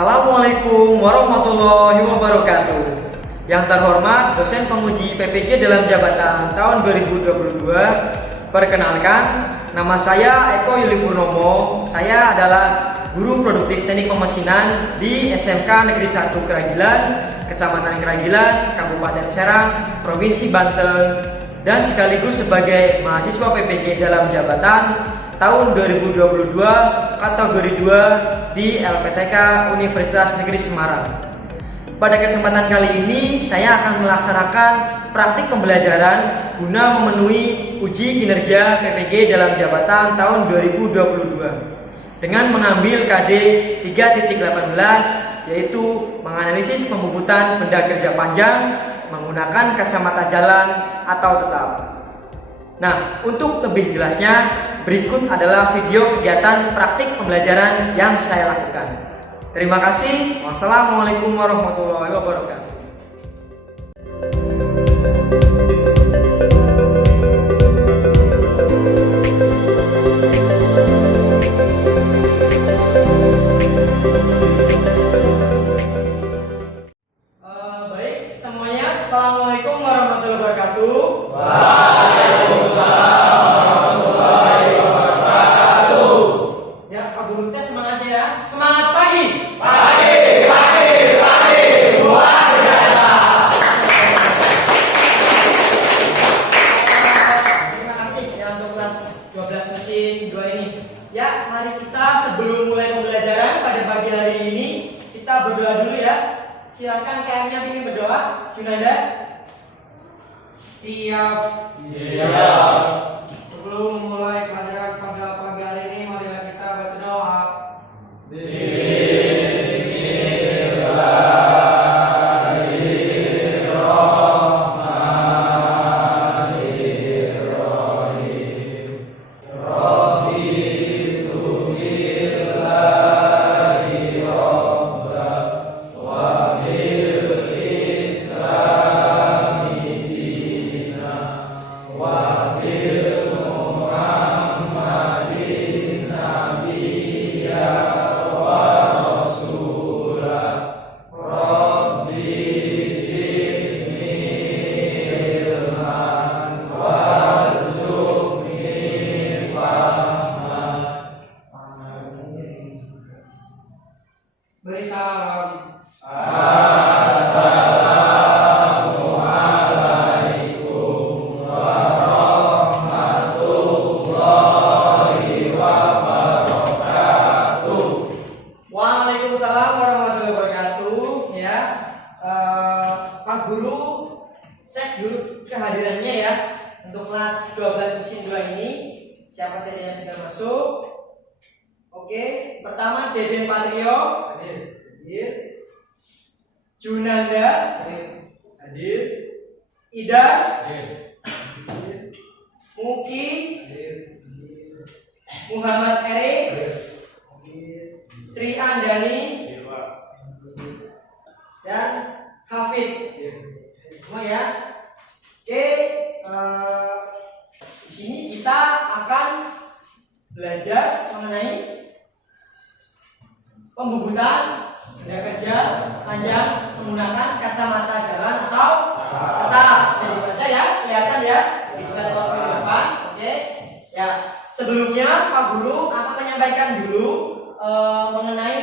Assalamualaikum warahmatullahi wabarakatuh. Yang terhormat dosen penguji PPG dalam jabatan tahun 2022. Perkenalkan, nama saya Eko Yuli Purnomo. Saya adalah guru produktif teknik pemesinan di SMK Negeri 1 Keragilan, Kecamatan Keragilan, Kabupaten Serang, Provinsi Banten, dan sekaligus sebagai mahasiswa PPG dalam jabatan tahun 2022 kategori 2 di LPTK Universitas Negeri Semarang. Pada kesempatan kali ini saya akan melaksanakan praktik pembelajaran guna memenuhi uji kinerja PPG dalam jabatan tahun 2022 dengan mengambil KD 3.18, yaitu menganalisis pembubutan benda kerja panjang menggunakan kacamata jalan atau tetap. Nah, untuk lebih jelasnya, berikut adalah video kegiatan praktik pembelajaran yang saya lakukan. Terima kasih. Wassalamualaikum warahmatullahi wabarakatuh. Baik, semuanya. Assalamualaikum warahmatullahi wabarakatuh. Ya, mari kita sebelum mulai pembelajaran pada pagi hari ini kita berdoa dulu ya. Silakan KM-nya ingin berdoa, Junanda. Siap. Sebelum memulai pelajaran pada pagi hari ini, marilah kita berdoa. Beri salam. Assalamualaikum warahmatullahi wabarakatuh. Waalaikumsalam warahmatullahi wabarakatuh. Ya, Pak Guru, cek dulu kehadirannya ya untuk kelas 12 mesin 2 ini. Siapa saja yang sudah masuk? Oke, pertama Deden Patrio hadir. Junanda hadir. Ida hadir. Muki hadir. Muhammad Eri hadir. Tri Andani dan Hafid hadir. Semua ya. Oke, di sini kita akan belajar mengenai pembubutan benda kerja panjang menggunakan kacamata jalan atau tetap. Bisa dibaca ya, kelihatan ya di slide di depan. Oke. Ya, sebelumnya Pak Guru akan menyampaikan dulu mengenai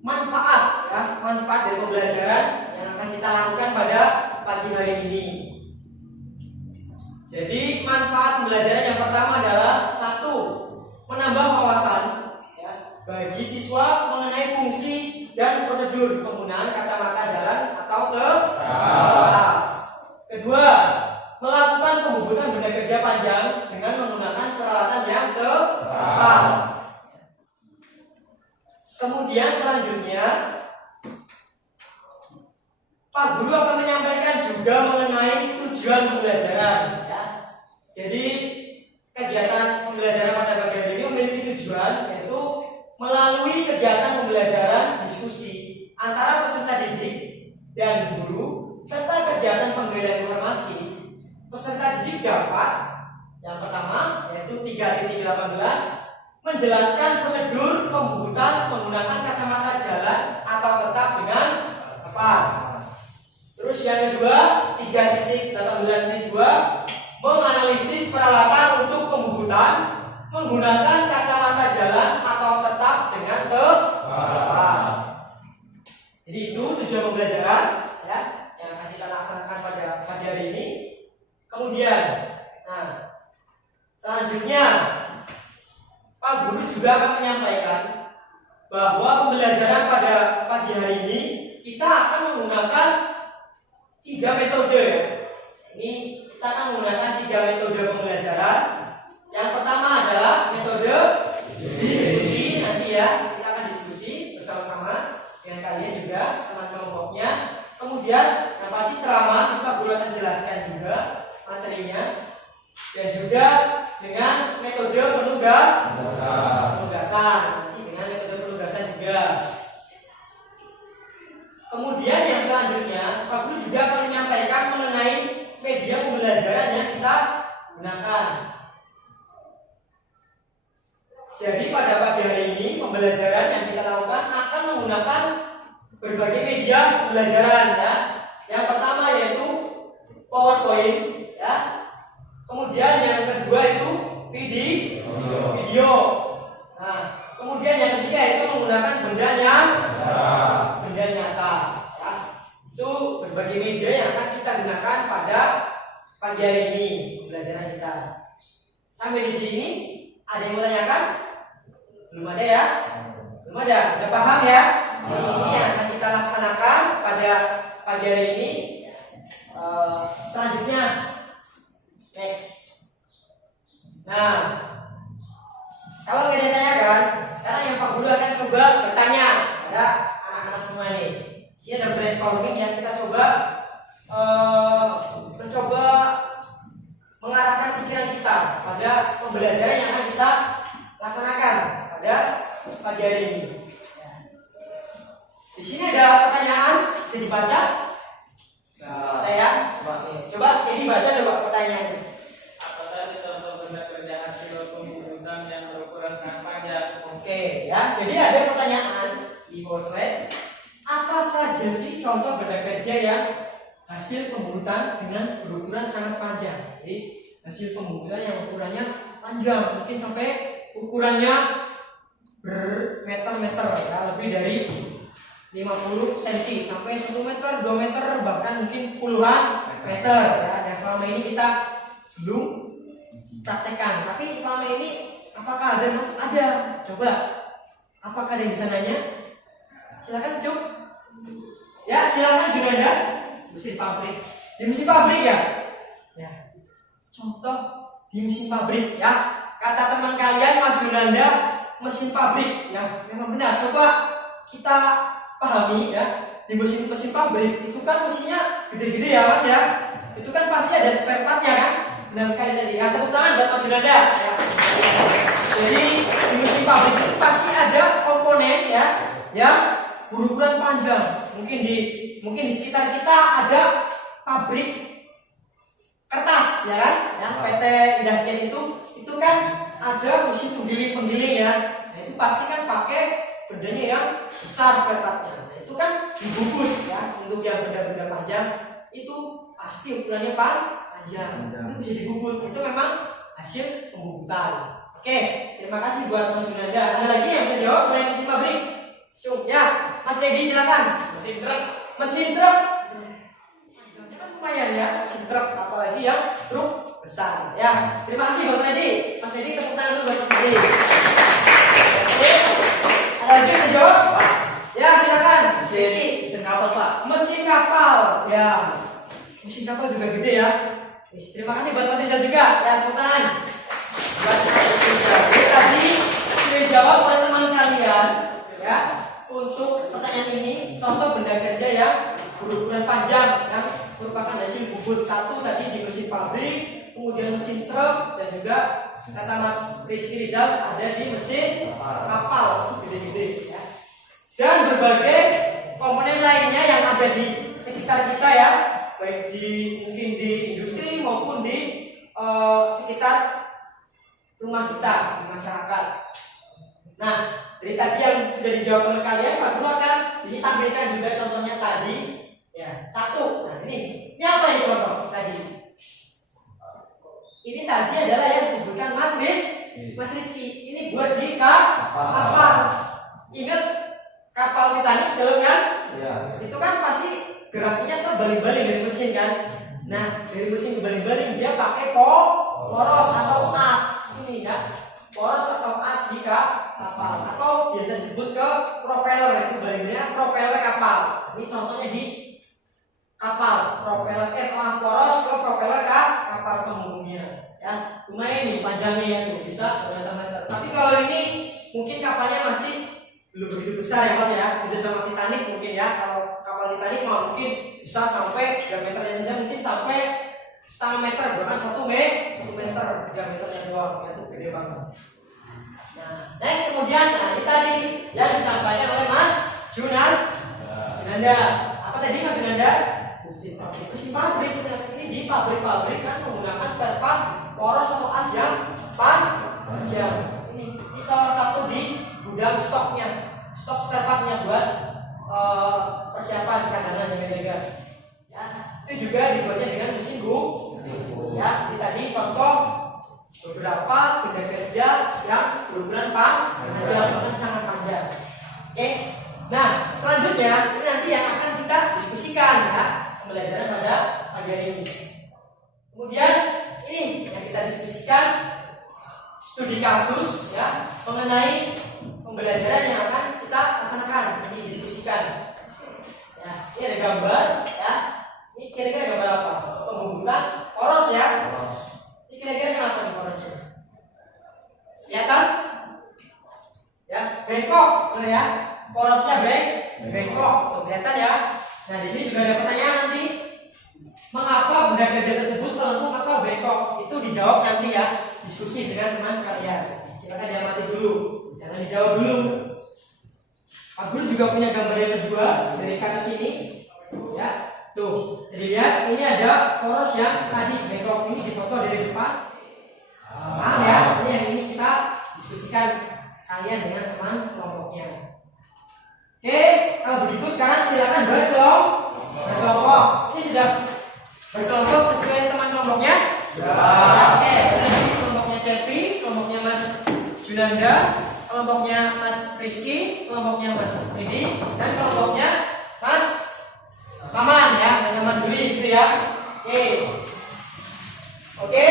manfaat ya, manfaat dari pembelajaran yang akan kita lakukan pada pagi hari ini. Jadi manfaat pembelajaran yang pertama adalah satu, menambah wawasan bagi siswa mengenai fungsi dan prosedur penggunaan kacamata jalan atau tetap. Kedua, melakukan pembubutan benda kerja panjang dengan menggunakan peralatan yang tepat. Kemudian selanjutnya Pak Guru akan menyampaikan juga mengenai tujuan pembelajaran. Jadi kegiatan pembelajaran pada pagi hari ini memiliki tujuan, yaitu melalui kegiatan pembelajaran diskusi antara peserta didik dan guru serta kegiatan penggalian informasi, peserta didik dapat yang pertama yaitu 3.18 menjelaskan prosedur pembubutan menggunakan kacamata jalan atau tetap dengan tepat. Terus yang kedua, 3.18.2 menganalisis peralatan untuk pembubutan menggunakan kacamata jalan atau tetap dengan tepat. Jadi itu tujuan pembelajaran ya yang akan kita laksanakan pada pagi hari ini. Kemudian, selanjutnya Pak Guru juga akan menyampaikan bahwa pembelajaran pada pagi hari ini kita akan menggunakan 3 metode. Ini kita akan menggunakan 3 metode pembelajaran. Yang pertama adalah metode diskusi. Nanti ya kita akan diskusi bersama-sama dengan kalian juga teman kelompoknya. Kemudian yang pasti ceramah Pak Guru akan jelaskan juga materinya. Dan juga dengan metode penugasan. Nanti dengan metode penugasan juga. Kemudian yang selanjutnya Pak Guru juga akan menyampaikan mengenai media pembelajaran yang kita gunakan. Jadi pada pagi hari ini pembelajaran yang kita lakukan akan menggunakan berbagai media pembelajaran ya. Yang pertama yaitu PowerPoint ya. Kemudian yang kedua itu video. Nah, kemudian yang ketiga itu menggunakan benda nyata ya. Itu berbagai media yang akan kita gunakan pada pagi hari ini pembelajaran kita. Sampai di sini ada yang mau tanyakan? Belum ada ya? Belum ada. Udah paham ya? Ini yang akan kita laksanakan pada pagi hari ini. Selanjutnya next. Nah, kalau nggak ditanyakan, sekarang yang Pak Guru akan coba bertanya pada anak-anak semua ini. Ini ada brainstorming yang kita coba mencoba mengarahkan pikiran kita pada pembelajaran yang akan kita laksanakan pada pagi hari ini. Di sini ada pertanyaan, bisa dibaca? Saya coba jadi baca coba pertanyaannya. Apa saja contoh benda kerja hasil pembubutan yang berukuran sangat panjang? Oke ya, jadi ada pertanyaan di bawah slide. Apa saja sih contoh benda kerja yang hasil pembubutan dengan berukuran sangat panjang? Jadi hasil pembubutan yang ukurannya panjang, mungkin sampai ukurannya bermeter-meter ya, lebih dari 50 cm sampai 1 meter, 2 meter, bahkan mungkin puluhan meter ya. Yang selama ini kita belum praktekkan. Tapi selama ini apakah ada mas? Ada. Coba. Apakah ada yang bisa nanya? Silakan Cuk. Ya, silakan Junanda. Mesin pabrik. Di mesin pabrik ya? Ya. Contoh di mesin pabrik ya. Kata teman kalian Mas Junanda, mesin pabrik ya. Memang benar. Coba kita pahami ya, di mesin pabrik itu kan mesinnya gede-gede ya mas ya, itu kan pasti ada spare partnya kan, benar sekali tadi. Tepuk tangan buat Mas Junanda ya. Jadi di mesin pabrik itu pasti ada komponen ya yang berukuran panjang. Mungkin di sekitar kita ada pabrik kertas ya kan, yang PT Indah Kiat itu kan ada mesin penggiling ya. Nah, itu pasti kan pakai bendanya yang besar spare partnya. Nah, itu kan dibungkus ya. Untuk yang benda-benda panjang itu pasti ukurannya panjang. Itu bisa dibungkus. Itu memang hasil pembubutan. Oke, terima kasih buat Mas Junanda. Ada lagi yang bisa jawab selain mesin pabrik? Ya, Mas Teddy silakan. Mesin truk. Mesin truk. Panjangnya kan lumayan ya, mesin truk, apalagi yang truk besar. Ya, terima kasih buat Teddy. Mas Teddy tepuk tangan dulu buat Mas Teddy. Ada lagi yang menjawab? Ya silakan. Mesin kapal Pak. Mesin kapal. Ya. Mesin kapal juga gede ya. Terima kasih buat Mas Rizal juga. Ya tepuk tangan. Tadi sudah dijawab oleh teman kalian ya untuk pertanyaan ini. Contoh benda kerja yang berukuran panjang yang merupakan hasil bubut. Satu tadi di mesin pabrik, kemudian mesin truk, dan juga kata Mas Rizky Rizal ada di mesin kapal, itu gede-gede ya. Dan berbagai komponen lainnya yang ada di sekitar kita ya, baik mungkin di industri maupun di sekitar rumah kita, di masyarakat. Nah, dari tadi yang sudah dijawab oleh kalian, Pak Guru akan ditampilkan juga contohnya tadi. Ya, satu. Nah, ini apa ini contoh tadi? Ini tadi adalah yang disebutkan Mas Rizky. Ini buat di kapal. Ingat kapal Titanic film kan? Iya. Itu kan pasti geraknya tuh baling-baling dari mesin kan? Nah, dari mesin ke baling-baling dia pakai poros atau as. Ini ya, poros atau as di kapal atau biasa disebut ke propeller, itu balingnya propeller kapal. Ini contohnya di kapal, propeller poros ke propeller kapal penghubungnya. Ya, lumayan nih panjangnya ya tuh bisa bermeter-meter. Tapi kalau ini mungkin kapalnya masih belum begitu besar ya Mas ya, beda sama Titanic mungkin ya. Kalau kapal Titanic mungkin bisa sampai diameternya aja mungkin sampai setengah meter, bahkan 1 meter diameternya doang, itu gede banget. Nah, next kemudian, nah ini tadi yang disampaikan oleh Mas Junanda. Apa tadi Mas Junanda? Mesin pabrik. Ini di pabrik-pabrik kan menggunakan spare part poros atau as yang panjang. Ini salah satu di gudang stok spare partnya buat persiapan cadangan jaga-jaga. Ya, itu juga dibuatnya dengan mesin ya, ini tadi contoh beberapa benda kerja yang berukuran panjang, sangat panjang. Oke, nah selanjutnya ini nanti yang akan kita diskusikan ya, pembelajaran pada pagi hari ini. Kemudian ini yang kita diskusikan studi kasus ya mengenai pembelajaran yang akan kita laksanakan, ini diskusikan. Ya, ini ada gambar ya. Ini kira-kira gambar apa? Penghubungan poros ya. Ini kira-kira kenapa nih porosnya? Kelihatan? Ya, bengkok, benar ya? Porosnya bengkok, kelihatan ya? Nah, di sini juga ada pertanyaan nanti. Mengapa benda kerja tersebut melengkung atau bengkok? Itu dijawab nanti ya, diskusi dengan teman kalian. Silakan diamati dulu, jangan dijawab dulu. Pak Guru juga punya gambar yang kedua dari kasus ini. Ya, tuh. Jadi lihat, ini ada poros yang tadi bengkok, ini difoto dari depan. Paham ya? Ini yang ini kita diskusikan kalian dengan teman kelompoknya. Oke, kalau begitu sekarang silakan berkelompok. Ini sudah berkelompok sesuai teman kelompoknya? Sudah. Oke, ini kelompoknya Cepi, kelompoknya Mas Junanda, kelompoknya Mas Rizky, kelompoknya Mas Ridi, dan kelompoknya Mas Maman ya, dengan Mas Juli gitu ya. Oke,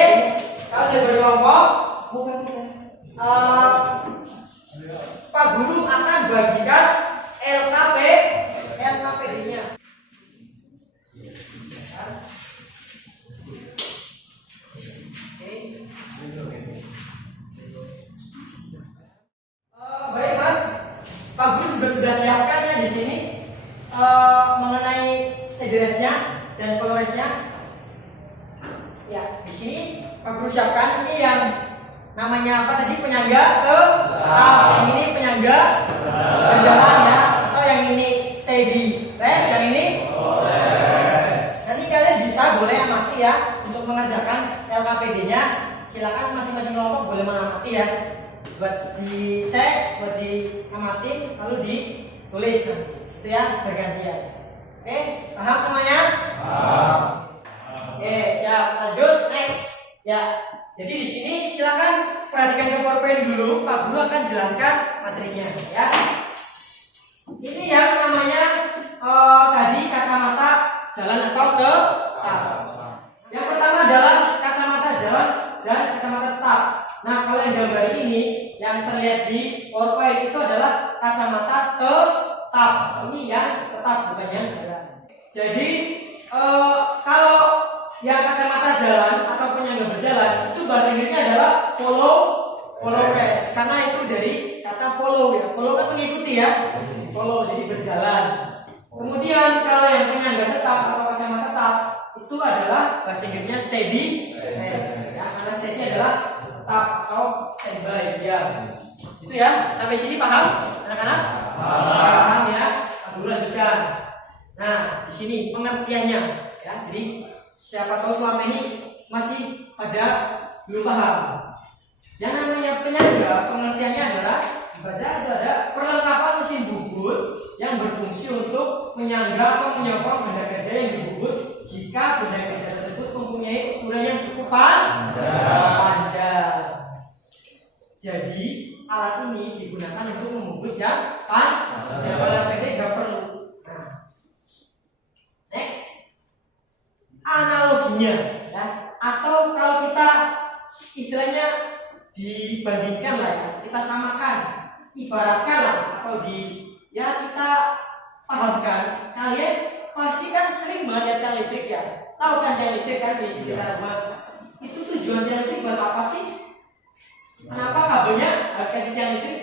kalau sudah berkelompok, Pak Guru akan bagikan LKPD-nya. Baik Mas, Pak Guru juga sudah siapkan ya di sini mengenai steady-rest-nya dan flow-rest-nya. Ya, di sini Pak Guru siapkan ini yang namanya apa tadi, penyangga yang ini penyangga berjalan ya, atau yang ini steady rest, yang ini nanti kalian bisa boleh amati ya untuk mengerjakan LKPD-nya. Silakan masing-masing kelompok boleh mengamati ya, buat dicek, buat diamati, lalu ditulis nanti itu ya, bergantian. Oke, paham semuanya? Oke, siap. Lanjut next ya. Jadi di sini silakan perhatikan ke PowerPoint dulu. Pak Guru akan jelaskan materinya ya. Ini yang namanya tadi kacamata jalan atau tetap. Yang pertama adalah kacamata jalan dan kacamata tetap. Nah, kalau yang gambar ini yang terlihat di PowerPoint itu adalah kacamata tetap. Ini yang tetap, bukan yang jalan. Jadi kalau yang kacamata jalan atau penyangga berjalan itu bahasa Inggrisnya adalah follow rest, karena itu dari kata follow ya. Follow kan mengikuti ya. Follow jadi berjalan. Kemudian kalau yang penyangga tetap atau kacamata tetap itu adalah bahasa Inggrisnya steady rest ya, karena steady adalah tetap atau standby ya. Itu ya. Sampai sini paham anak-anak? Paham ya. Aku lanjutkan. Nah, di sini pengertiannya ya. Jadi siapa tahu selama ini masih pada belum paham. Yang namanya penyangga pengertiannya adalah Baca ada perlengkapan mesin bubut yang berfungsi untuk menyangga atau menyokong benda kerja yang dibubut jika benda kerja tersebut mempunyai ukuran yang cukup panjang. Jadi alat ini digunakan untuk membubut yang panjang. Yang pendek nggak perlu. Nah, next, analoginya, ya. Atau kalau kita istilahnya dibandingkan lah ya, kita samakan, ibaratkan lah, atau kita pahamkan. Kalian pasti kan sering banget tiang listrik ya, tahu kan tiang listrik kan di sekitar rumah. Itu tujuan tiang listrik buat apa sih? Kenapa kabelnya harus kasih tiang listrik?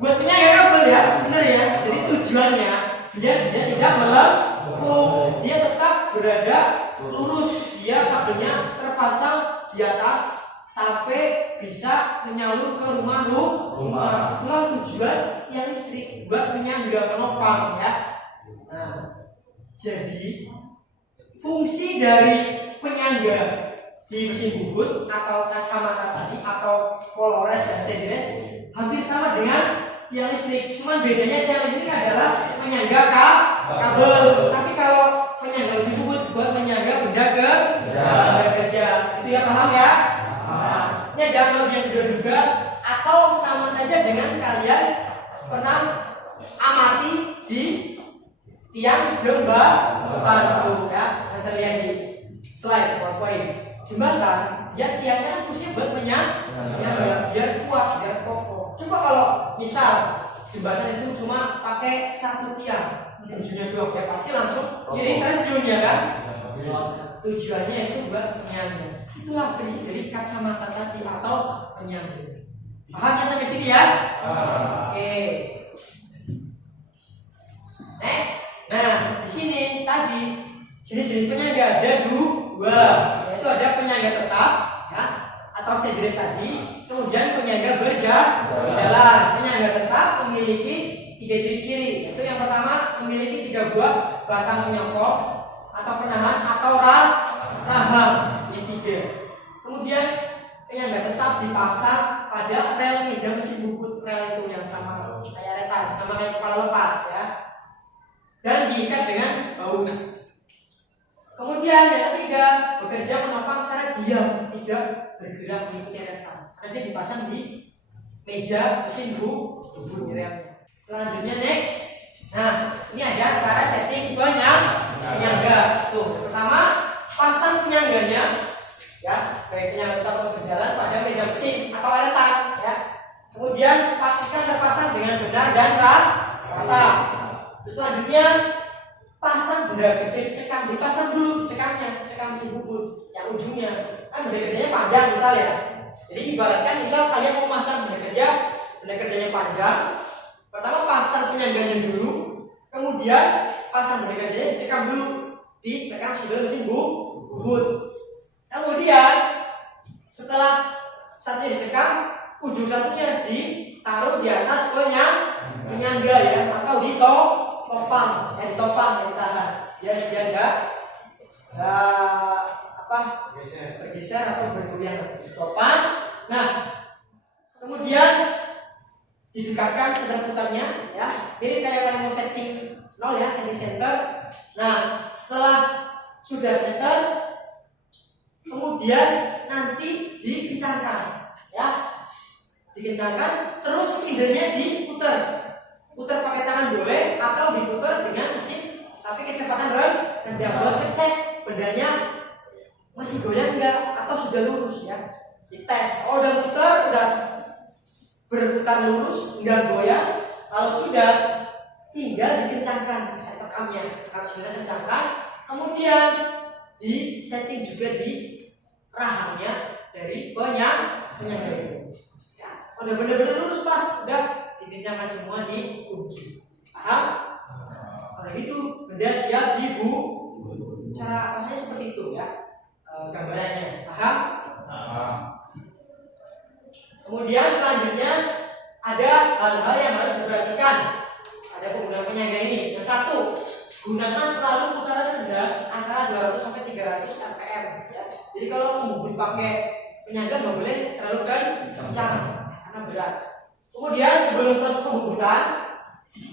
Buat penyangga kabel ya, benar ya. Jadi tujuannya biar dia tidak melengkung, dia tetap berada lurus, dia kabelnya terpasang di atas sampai bisa menyalur ke rumah. Itulah tujuan tiang listrik, buat penyangga penopang ya. Nah, jadi fungsi dari penyangga di mesin bubut atau kacamata tadi atau Flores dan steadiness hampir sama dengan tiang listrik. Cuman bedanya tiang listrik adalah menyangga kabel. Tapi kalau penyangga mesin bubut buat menyangga benda kerja. Itu ya, paham ya? Nah, ini ada analogi yang kedua juga, atau sama saja dengan kalian pernah amati di tiang jembatan itu ya, yang terlihat di slide PowerPoint. Jembatan, dia tiangnya kan fungsinya buat menyangga, biar kuat, biar kokoh. Coba kalau misal jembatan itu cuma pakai satu tiang, ujungnya doang, ya pasti langsung jadi terjun ya kan? Tujuannya itu buat menyangga. Itulah prinsip dari kacamata tadi atau penyangga. Paham ya sampai sini ya? Oke. Next. Nah, di sini tadi jenis-jenis penyangga ada dua. Itu ada penyangga tetap ya, atau steadiness tadi, kemudian penyangga berjalan. Penyangga tetap memiliki 3 ciri-ciri. Itu yang pertama, memiliki 3 buah batang penyokong atau penahan atau rahang. Ini 3. Kemudian penyangga tetap dipasang pada rel meja mesin bubut, rel itu yang sama kayak retan, sama kayak kepala lepas ya, dan diikat dengan baut. Kemudian yang ketiga, bekerja menopang secara diam, tidak bergerak mengikuti retan. Nanti dipasang di meja mesin bubut. Selanjutnya next. Nah, ini ada cara setting penyangga. Tuh, pertama pasang penyangganya ya, baik penyangga tetap atau berjalan pada meja mesin atau retan ya. Kemudian pastikan terpasang dengan benar dan rata. Terus selanjutnya pasang benda kerja dicekam, dipasang dulu cekamnya, cekam mesin bubut yang ujungnya kan benda kerjanya panjang misal ya. Jadi ibaratkan misal kalian mau masang benda kerjanya panjang, pertama pasang penyangganya dulu, kemudian pasang benda kerjanya dicekam dulu, dicekam sudah mesin bubut. Kemudian setelah satunya dicekam, ujung satunya ditaruh di atas penyangga ya, atau ditopang, ditahan, dia enggak bergeser atau bergoyang. Ditopang. Nah, kemudian didekatkan putar-putarnya ya, mirip kayak kalian mau setting nol ya, setting center. Nah, setelah sudah center, kemudian nanti dikencangkan ya, dikencangkan, terus spindlenya diputar. Putar pakai tangan boleh atau diputar dengan mesin tapi kecepatan rendah buat ngecek bendanya masih goyang enggak atau sudah lurus ya. Dites. Oh, udah putar, udah berputar lurus, enggak goyang. Kalau sudah, tinggal dikencangkan cekamnya, cekam sudah kencangkan. Kemudian di setting juga di rahangnya dari penyangga itu. Ya, udah benar-benar lurus pas, udah dikencangkan semua di kunci. Paham? Kalau gitu benda siap dibubut. Cara pasangnya seperti itu ya, gambarannya. Paham? Kemudian selanjutnya ada hal-hal yang harus diperhatikan. Ada penggunaan penyangga ini. Yang satu, gunakan selalu putaran rendah antara 200 sampai 300 rpm ya. Jadi kalau membubut pakai penyangga nggak boleh terlalu kencang. karena berat. Kemudian sebelum proses pembubutan,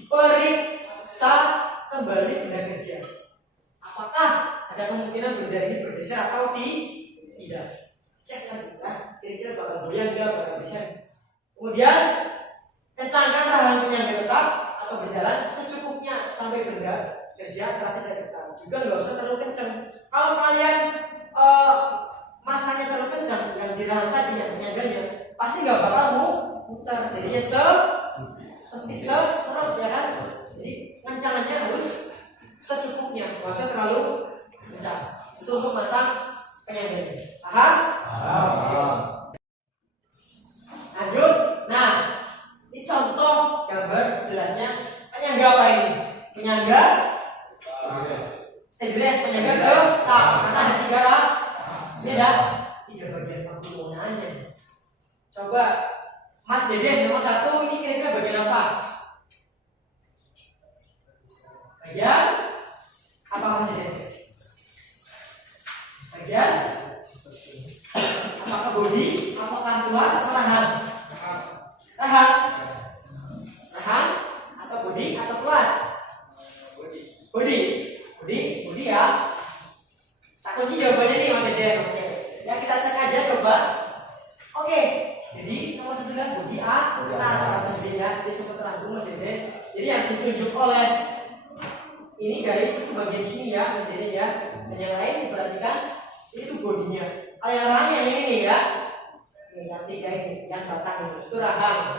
periksa kembali benda kerja. Apakah ada kemungkinan benda ini bergeser atau tidak? Cek lagi kan, kira-kira bakal goyang nggak, bakal geser. Kemudian kencangkan rahan penyangga tetap atau berjalan secukupnya sampai benda kerja terasa dari dekat. Juga nggak usah terlalu kencang. Kalau kalian masanya terlalu kencang yang di rahan tadi yang penyangganya, pasti nggak bakal muter. Jadinya seret ya kan. Jadi kencangannya harus secukupnya, nggak usah terlalu kencang. Itu untuk masang penyangganya. Paham? Lanjut. Nah, ini contoh gambar jelasnya penyangga apa ini? Penyangga stabilis, penyangga ke tas. Karena ada 3 lah. Ini ada 3 bagian penggunaannya. Coba Mas Deden nomor 1 ini kira-kira bagian apa? Bagian apa Mas Deden? Bagian apakah bodi, apakah tuas atau rahan? Rahan atau bodi atau tuas? Bodi ya. Tak kunci jawabannya nih Mas Deden. Ya kita cek aja coba. Oke. Jadi nomor 1 adalah bodi atas atau ya. Dia sempat terangkum Mas Deden. Jadi yang ditunjuk oleh ini garis itu bagian sini ya Mas Deden ya. Dan yang lain diperhatikan itu bodinya. Yang lain yang ini nih ya. Yang 3 ini, yang batang ini itu rahang.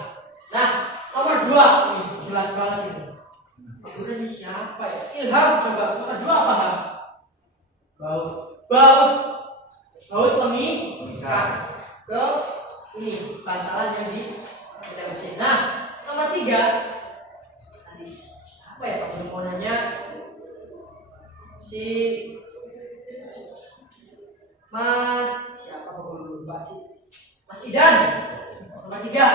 Nah, nomor 2 ini jelas banget ini. Kemudian ini siapa ya? Ilham coba. Nomor 2 apa Ham? Baut pengikat ke ini bantalan yang di mesin. Nah, nomor 3 tadi apa ya Pak Monanya? Si Mas siapa kok lupa sih? Mas Idan. Nomor 3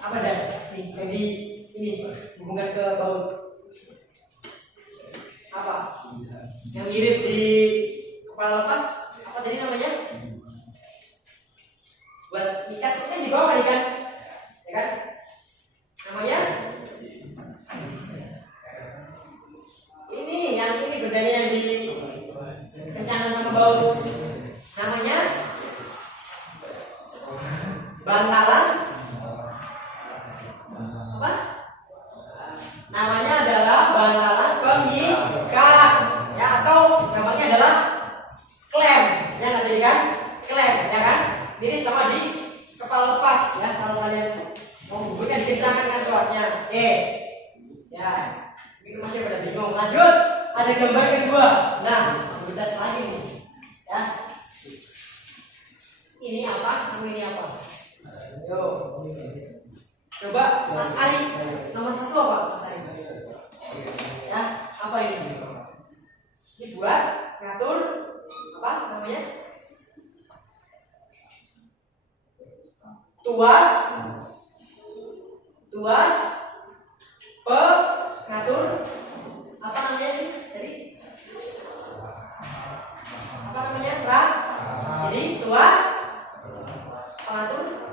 apa Dan? Nih, jadi ini hubungan ke baut. Apa? Yang mirip di kepala lepas apa tadi namanya? Buat ikat itu kan di bawah nih kan? Ya kan? Namanya? Ini yang ini bedanya yang di kencangan sama baut. Namanya bantalan apa? Namanya adalah bantalan pengikat ya, atau namanya adalah klem ya, nanti kan klem ya kan, mirip sama di kepala lepas ya. Kalau kalian mau bubuhkan dikencangkan kan tuasnya. Oke ya, ini masih pada bingung. Lanjut, ada gambar kedua. Nah, kita lagi nih ya. Ini apa? Ini apa? Yo, coba Mas Ari nomor 1 apa Mas Ari? Ya, apa ini? Ini buat ngatur apa namanya? Tuas pengatur apa namanya ini? Jadi apa namanya? Jadi tuas pengatur.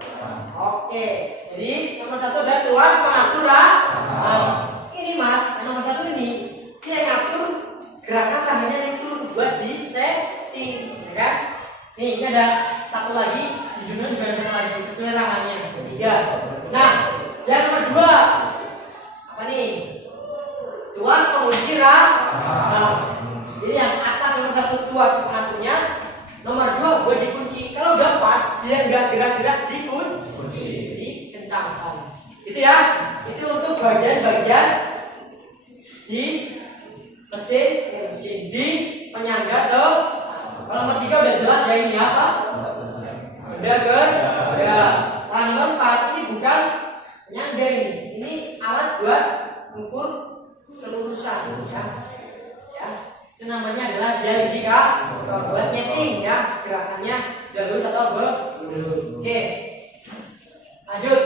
Oke, jadi nomor 1 adalah tuas pengatur ini Mas, nomor 1 ini dia ngatur gerakan rahannya yang turun buat di setting, ya kan? Nih, ini ada satu lagi, di jurnal juga ada satu lagi sesuai rahannya. 3. Nah, yang nomor 2 apa nih? Tuas pengunci jadi yang atas nomor 1 tuas pengaturnya, nomor 2 buat dikunci. Kalau udah pas, biar nggak gerak-gerak dikunci, jadi kencangkan. Itu ya, itu untuk bagian-bagian di mesin di penyangga tuh. Kalau nomor 3 udah jelas ya, ini apa? Udah kerja. Nah, nomor 4 ini bukan penyangga ini alat buat ukur kelurusan ya. Itu namanya adalah dialektika buat nyeting ya, gerakannya lurus atau belurus. Oke, lanjut.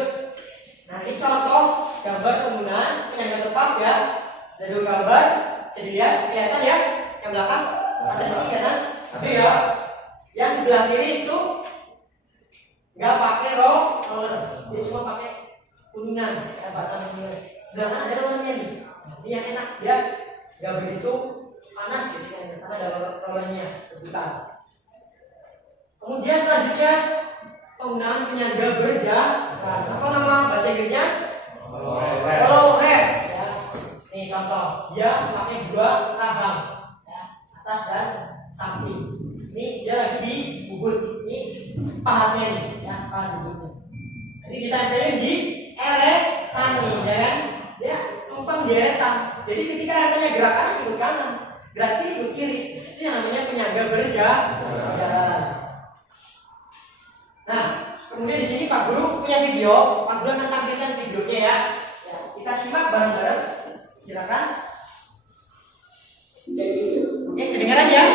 Nah, ini contoh gambar penggunaan penyangga tetap ya. Ada 2 gambar, jadi lihat kelihatan ya, yang belakang masa di sini kelihatan. Tapi ya, yang sebelah kiri itu nggak pakai roller. Dia cuma pakai kuningan, kayak batang kuningan. Sebelah kanan ada rollernya nih. Ini yang enak, dia nggak begitu panas isinya karena ada rollernya rebutan. Kemudian selanjutnya penggunaan penyangga berjalan. Apa nama bahasa Inggrisnya? Low rest. Ya. Nih contoh, dia memakai dua rahang, ya, atas dan samping. Ini dia lagi di bubut, ini pahatnya nih, ya pahat bubutnya. Ini ditempelin di eretan nih, ya kan? Dia tumpang di eretan. Jadi ketika eretannya gerakannya ikut kanan, geraknya ikut kiri. Itu yang namanya penyangga berjalan. Nah, kemudian di sini Pak Guru punya video. Pak Guru akan tampilkan videonya ya. Ya, kita simak bareng-bareng. Silakan. Oke, kedengaran ya?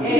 Oke.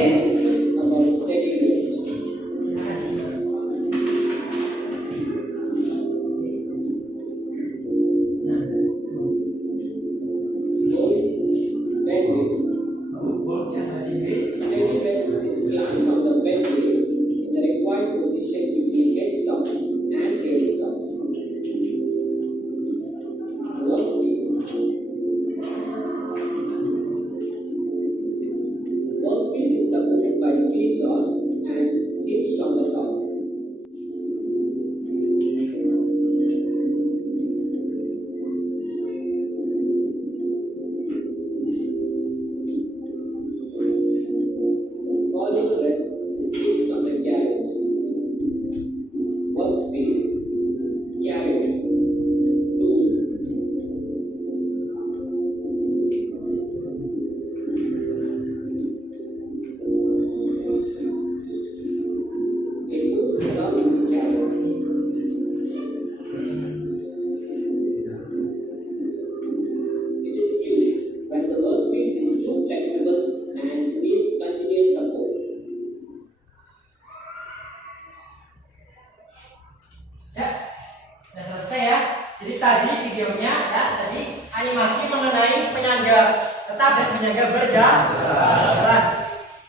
Tadi videonya ya, tadi animasi mengenai penyangga tetap dan penyangga berjalan.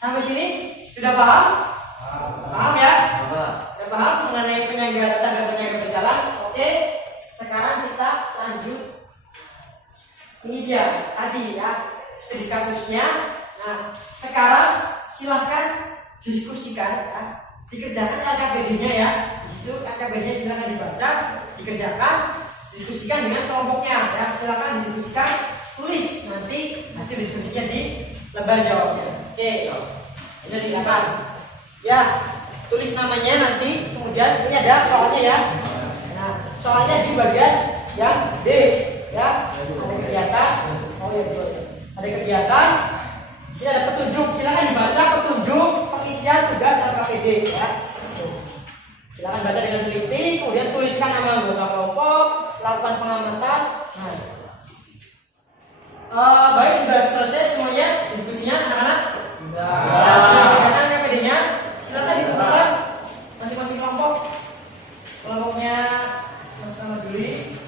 Sampai sini sudah paham? Paham ya? Sudah paham mengenai penyangga tetap dan penyangga berjalan? Oke, sekarang kita lanjut. Ini dia tadi ya, studi kasusnya. Nah, sekarang silahkan diskusikan ya, dikerjakan LKPD-nya ya. Di situ LKPD-nya silahkan dibaca, dikerjakan. Diskusikan dengan kelompoknya ya, silakan didiskusikan, tulis nanti hasil diskusinya di lembar jawabnya. Oke, ini silakan ya, tulis namanya nanti, kemudian ini ada soalnya ya. Nah, soalnya di bagian yang D ya, ada kegiatan, ada kegiatan. Di sini ada petunjuk, silakan dibaca petunjuk pengisian tugas LKPD ya. Silakan baca dengan teliti, kemudian tuliskan nama anggota kelompok, lakukan pengamatan. Nah, baik, sudah selesai semuanya diskusinya anak-anak? Sudah. Karena LKPD-nya silakan ditentukan masing-masing kelompok. Kelompoknya Mas Rahmat Juli.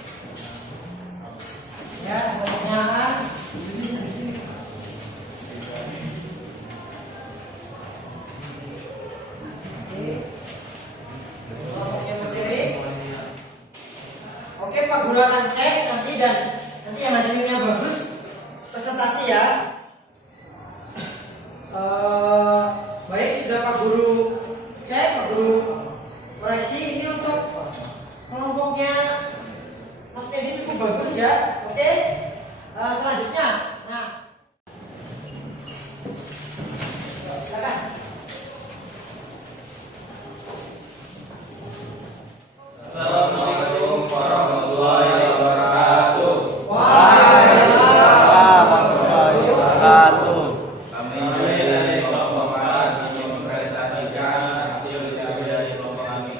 Ya, kelompoknya Oke, Pak Guru akan cek nanti dan nanti yang hasilnya bagus presentasi ya. Baik, sudah Pak Guru cek, Pak Guru koreksi. Ini untuk kelompoknya Mas Fedi cukup bagus ya. Oke, selanjutnya, nah, silakan. Assalamualaikum warahmatullahi wabarakatuh. Waalaikumsalam warahmatullahi wabarakatuh. Kami dari kelompok 4 ingin mempresentasikan hasil diskusi dari kelompok kami.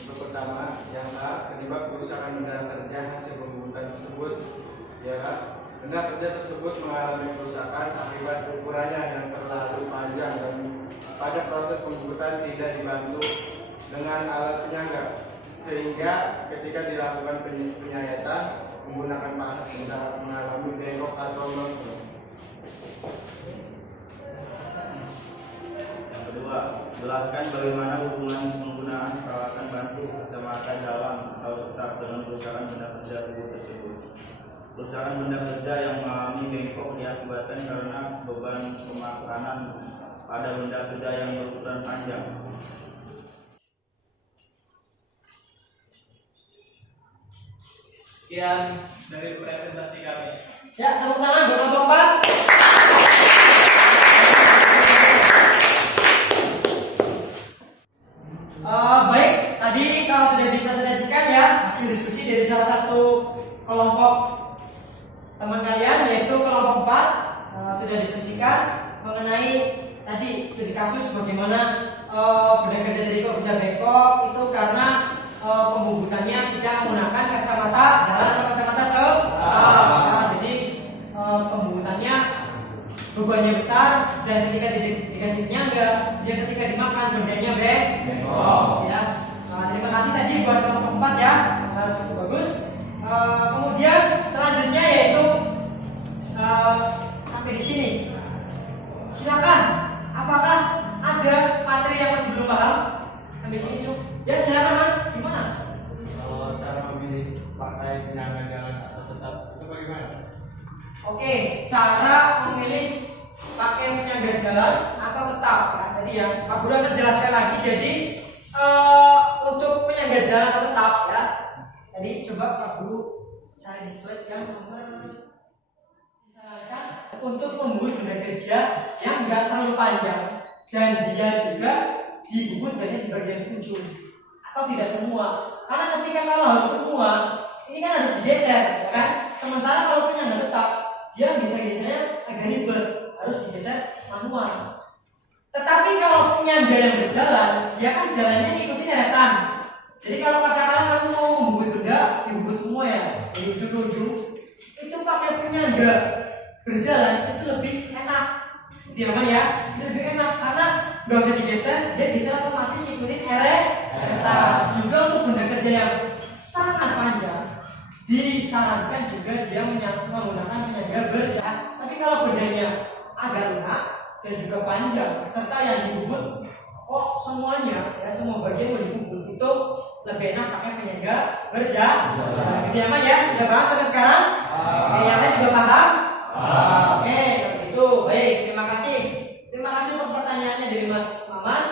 Untuk pertama, yang A, penyebab kerusakan benda kerja hasil pembuatan tersebut ialah benda kerja tersebut mengalami kerusakan akibat ukurannya yang terlalu panjang dan pada proses pembuatan tidak dibantu dengan alat penyangga, sehingga ketika dilakukan penyayatan menggunakan pahat mengalami bengkok atau longsor. Yang kedua, Jelaskan bagaimana hubungan penggunaan peralatan bantu kacamata dalam atau tetap dengan kerusakan benda kerja tubuh tersebut. Kerusakan benda kerja yang mengalami bengkok diakibatkan karena beban pemakanan pada benda kerja yang berukuran panjang. Sekian dari presentasi kami. Ya, tepuk tangan buat kelompok 4. Baik, tadi kalau sudah dipresentasikan ya hasil diskusi dari salah satu kelompok teman kalian yaitu kelompok 4 sudah diskusikan mengenai tadi studi kasus bagaimana benda kerja dari kok bisa bengkok itu karena pembubutannya tidak menggunakan kacamata jalan atau kacamata jadi pembubutannya bebannya besar dan ketika dikasihnya enggak dia ketika dimakan bendanya bengkok ya. Terima kasih tadi buat kelompok 4 ya, cukup bagus. Kemudian selanjutnya yaitu sampai di sini. Silakan, apakah ada materi yang masih belum paham? Sampai sini cukup. Ya silakan Mas, gimana? Kalau cara memilih pakai penyangga jalan atau tetap itu bagaimana? Oke, cara memilih pakai penyangga jalan atau tetap. Nah, tadi ya, Pak Guru akan jelaskan lagi. Jadi untuk penyangga jalan atau tetap ya. Tadi coba Pak Guru cari di slide yang nomor misalkan untuk membubut benda kerja yang enggak terlalu panjang dan dia juga dibubut banyak di bagian ujung atau tidak semua. Karena ketika kalau harus semua, ini kan harus digeser, ya kan? Sementara kalau penyangga tetap, dia bisa gesernya agak ribet, harus digeser manual. Tetapi kalau penyangga yang berjalan, dia kan jalannya ngikutin deretan. Jadi kalau katakanlah kamu mau membubut benda, dibubut semua ya, dari ujung ke ujung, itu pakai penyangga berjalan itu lebih enak. Gitu ya, itu lebih enak karena nggak usah digeser, dia bisa otomatis ngikutin deretan. Juga untuk benda kerja yang sangat panjang, disarankan juga dia menggunakan penyangga berjalan. Tapi kalau bendanya agak lunak dan juga panjang serta yang dibubut semuanya ya semua bagian mau dibubut itu lebih enak pakai penyangga berjalan. Gitu ya Mas ya, sudah paham sampai sekarang? Yang lain juga paham? Oke, itu baik, terima kasih untuk pertanyaannya dari Mas Maman.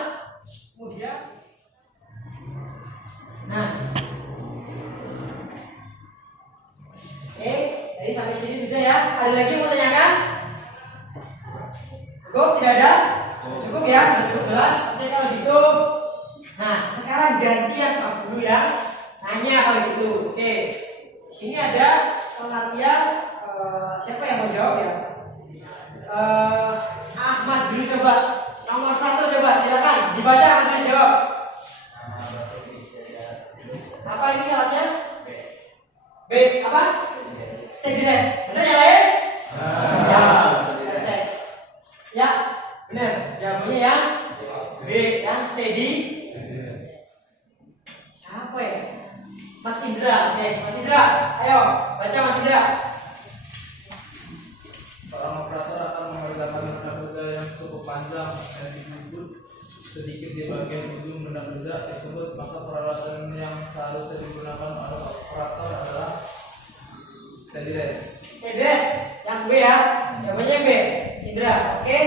Kemudian oke, jadi sampai sini sudah ya. Ada lagi yang mau tanyakan? Cukup? Tidak ada? Cukup ya, sudah cukup jelas. Oke kalau gitu. Nah, sekarang gantian Pak Guru ya. Nanya kalau gitu. Oke. Di sini ada latihan siapa yang mau jawab ya? Ahmad dulu coba. Nomor 1 coba silakan dibaca langsung jawab. Apa ini alatnya? B apa? Steadiness. Benar yang lain? Ya, benar. Jawabannya yang B, yang steady. Siapa ya? Mas Indra. Oke, Mas Indra. Ayo, baca Mas Indra. Seorang operator akan mengerjakan benda kerja yang cukup panjang dan dibubut sedikit di bagian ujung benda kerja tersebut, maka peralatan yang seharusnya digunakan oleh operator adalah steadiness. Steadiness, yang B ya. Jawabannya B. Indra. Oke,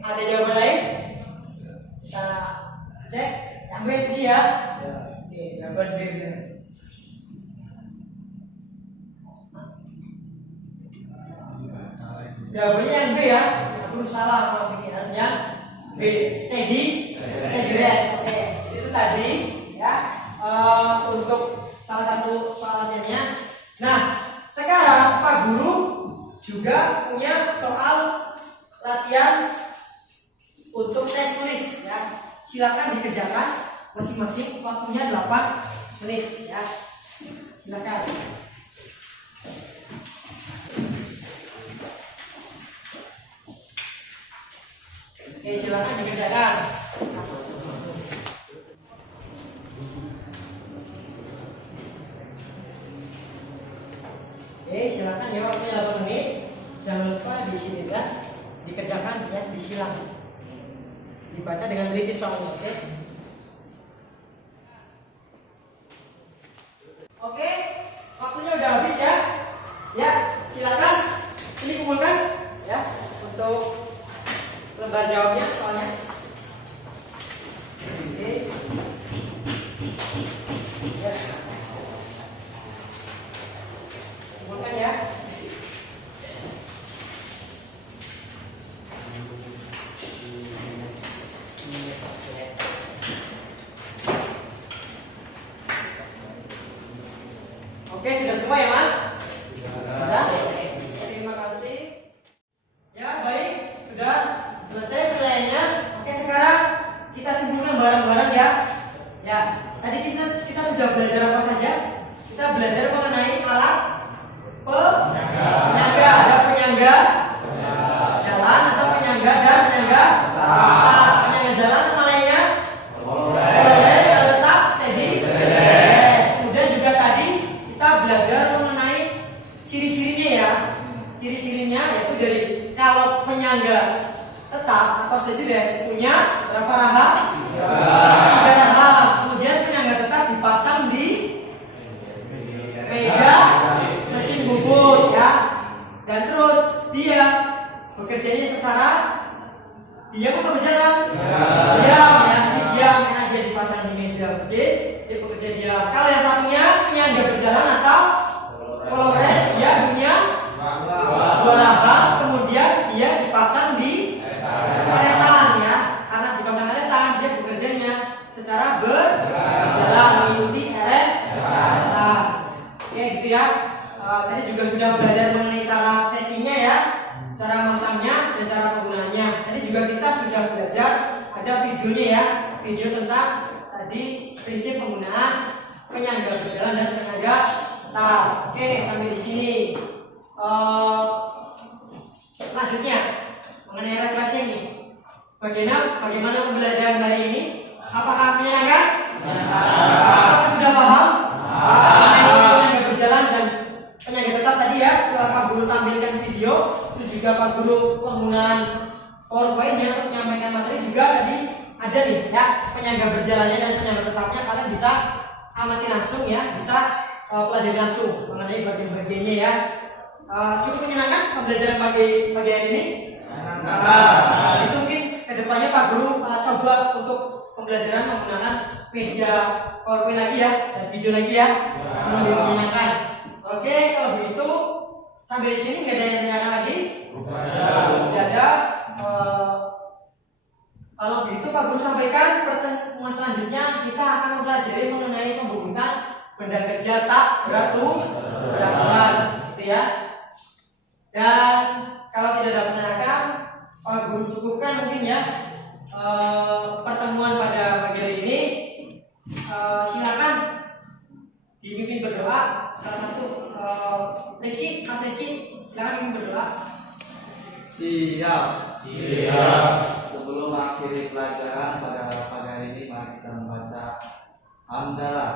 ada jawaban lain? Kita cek. Yang B tadi ya. Oke, jawaban B benar. Jawabannya yang B ya. Aku salah kalau pikiran yang B. Steadiness. Oke, itu tadi ya untuk salah satu soalnya. Nah, sekarang Pak Guru juga punya soal latihan untuk tes tulis ya. Silakan dikerjakan masing-masing, waktunya 8 menit ya. Silakan. Oke, silakan dikerjakan. Oke, silakan ya, waktunya 8 menit. Jangan lupa diisi tugas, dikerjakan ya, disilang. dibaca dengan teliti soalnya, oke? Oke, waktunya udah habis ya. Ya, silakan ini kumpulkan ya untuk lembar jawabnya soalnya. Oke. Ya. Kumpulkan ya. Oke, sudah semua ya Mas? Sudah? Terima kasih. Ya, baik. Sudah selesai penilaiannya. Oke, sekarang kita simpulkan bareng-bareng ya. Ya, tadi kita sudah belajar apa saja? Kita belajar mengenai alat penyangga. Ada penyangga jalan atau penyangga dan penyangga tetap. Penyangga jalan namanya progress, tetap, steady, progress. Kemudian juga tadi kita belajar mengenai ciri-cirinya ya. Ciri-cirinya yaitu dari kalau penyangga tetap atau steady rest punya berapa rahang? 3 rahang. Kemudian penyangga tetap dipasang di meja mesin bubut ya. Dan terus dia bekerjanya secara diam atau berjalan? Diam ya, jadi diam karena dia dipasang di meja mesin, dia bekerja diam. Kalau yang satunya penyangga berjalan atau progress, dia punya 2 rahang, kemudian dia dipasang di karetan ya. Karena dipasang karetan, dia bekerjanya secara berjalan mengikuti karetan. Oke gitu ya. Tadi juga sudah belajar mengenai cara settingnya ya, cara masangnya dan cara penggunaannya. Tadi juga kita sudah belajar, ada videonya ya, video tentang tadi prinsip penggunaan penyangga berjalan dan penyangga tetap. Oke, sampai di sini. Selanjutnya mengenai refreshing nih. Bagaimana pembelajaran hari ini? Apakah menyenangkan? Apakah sudah paham? Mengenai penyangga berjalan dan penyangga tetap tadi ya. Setelah Pak Guru tampilkan video, itu juga Pak Guru penggunaan PowerPoint yang untuk menyampaikan materi juga tadi ada nih ya, penyangga berjalannya dan penyangga tetapnya. Kalian bisa amati langsung ya, bisa pelajari langsung mengenai bagian-bagiannya ya. Cukup menyenangkan pembelajaran pagi hari ini. Itu mungkin kedepannya Pak Guru coba untuk pembelajaran menggunakan media PowerPoint lagi ya dan video lagi ya, lebih menyenangkan. Oke, kalau begitu sampai di sini nggak ada yang tanyakan lagi. Tidak ada. Kalau begitu Pak Guru sampaikan pertemuan selanjutnya kita akan mempelajari mengenai pembukuan benda kerja tak beraturan, gitu ya. Dan kalau tidak ada penanyakan, Pak Guru cukupkan mungkin ya pertemuan pada pagi hari ini. Silakan dipimpin berdoa. Salah satu Rizky, Mas Rizky, silakan dipimpin berdoa. Siap. Sebelum akhiri pelajaran pada pagi hari ini, mari kita membaca hamdalah.